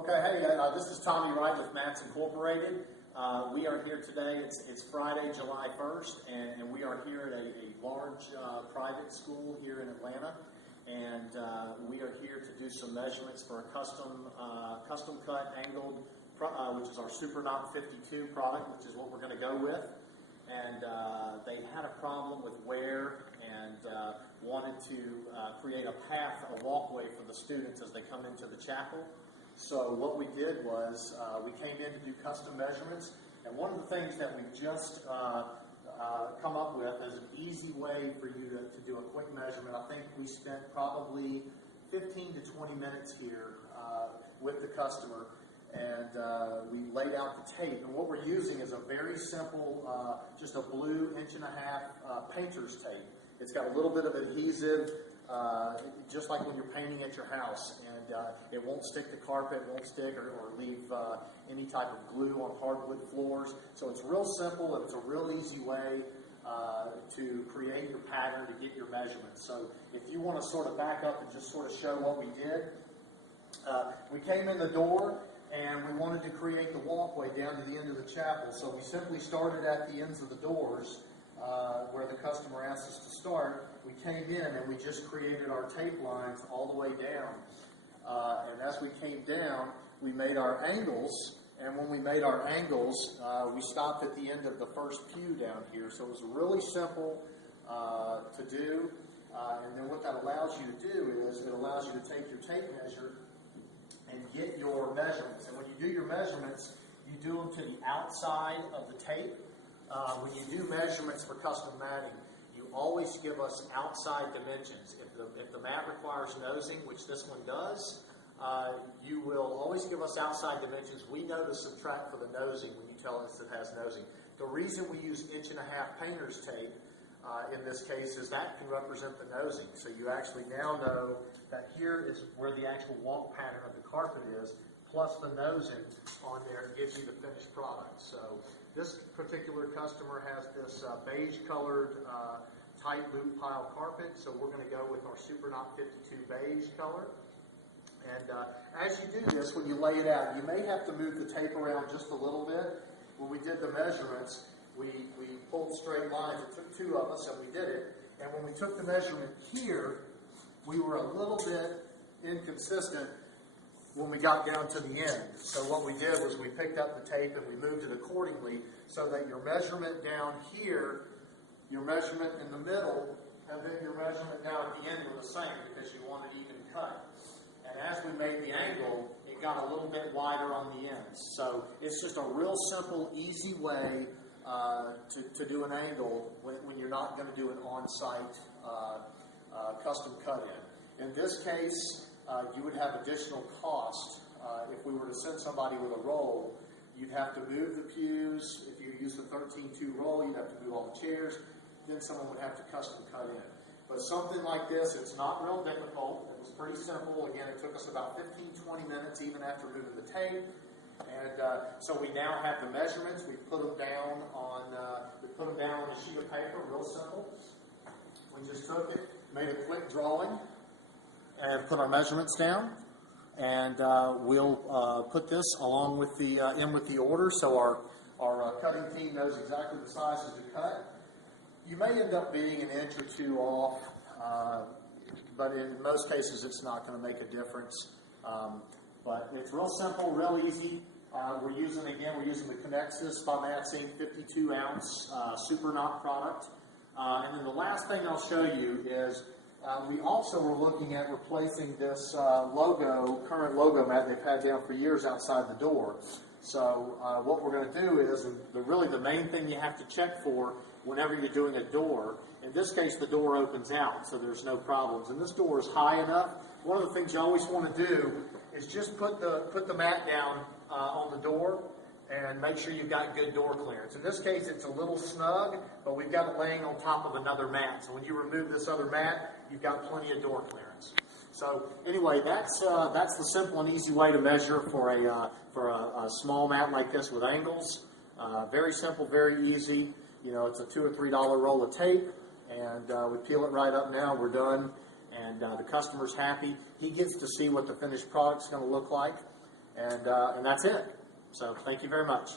Okay, hey, this is Tommy Wright with Mats Incorporated. We are here today. It's Friday, July 1st, and we are here at a large private school here in Atlanta. And we are here to do some measurements for a custom cut angled, which is our Super Knot 52 product, which is what we're going to go with. And they had a problem with wear and wanted to create a path, a walkway for the students as they come into the chapel. So what we did was we came in to do custom measurements, and one of the things that we've just come up with is an easy way for you to do a quick measurement. I think we spent probably 15 to 20 minutes here with the customer, and we laid out the tape. And what we're using is a very simple, just a blue 1.5 inch painter's tape. It's got a little bit of adhesive, just like when you're painting at your house, and it won't stick to carpet, won't stick or leave any type of glue on hardwood floors. So it's real simple, and it's a real easy way to create your pattern, to get your measurements. So if you want to sort of back up and just sort of show what we did, we came in the door, and we wanted to create the walkway down to the end of the chapel. So we simply started at the ends of the doors where the customer asked us to start. We came in and we just created our tape lines all the way down. And as we came down, we made our angles. And when we made our angles, we stopped at the end of the first pew down here. So it was really simple to do. And then what that allows you to do is it allows you to take your tape measure and get your measurements. And when you do your measurements, you do them to the outside of the tape. When you do measurements for custom matting, you always give us outside dimensions. If the mat requires nosing, which this one does, you will always give us outside dimensions. We know to subtract for the nosing when you tell us it has nosing. The reason we use 1.5 inch painter's tape in this case is that can represent the nosing. So you actually now know that here is where the actual walk pattern of the carpet is, plus the nosing on there gives you the finished product. So this particular customer has this beige colored tight loop pile carpet, so we're going to go with our Super Knot 52 beige color. And as you do this, when you lay it out, you may have to move the tape around just a little bit. When we did the measurements, we pulled straight lines. It took two of us, and we did it. And when we took the measurement here, we were a little bit inconsistent when we got down to the end. So what we did was we picked up the tape and we moved it accordingly so that your measurement down here, your measurement in the middle, and then your measurement down at the end were the same because you wanted even cut. And as we made the angle, it got a little bit wider on the ends. So it's just a real simple, easy way to do an angle when you're not going to do an on-site custom cut-in. In this case, you would have additional cost. If we were to send somebody with a roll, you'd have to move the pews. If you use the 13-2 roll, you'd have to move all the chairs. Then someone would have to custom cut in. But something like this, it's not real difficult. It was pretty simple. Again, it took us about 15-20 minutes even after moving the tape. And so we now have the measurements. We put them down on a sheet of paper, real simple. We just took it, made a quick drawing, and put our measurements down. And we'll put this along with the order, so our cutting team knows exactly the sizes to cut. You may end up being an inch or two off, but in most cases it's not going to make a difference. But it's real simple, real easy. We're using the Connexus by Matsing 52-ounce Super Knot product. And then the last thing I'll show you is we also were looking at replacing this current logo mat they've had down for years outside the door. So what we're going to do is, really the main thing you have to check for whenever you're doing a door, in this case the door opens out, so there's no problems. And this door is high enough. One of the things you always want to do is just put the mat down on the door and make sure you've got good door clearance. In this case, it's a little snug, but we've got it laying on top of another mat. So when you remove this other mat, you've got plenty of door clearance. So anyway, that's the simple and easy way to measure for a small mat like this with angles. Very simple, very easy. You know, it's a $2 or $3 roll of tape, and we peel it right up now. We're done, and the customer's happy. He gets to see what the finished product's going to look like. And that's it. So thank you very much.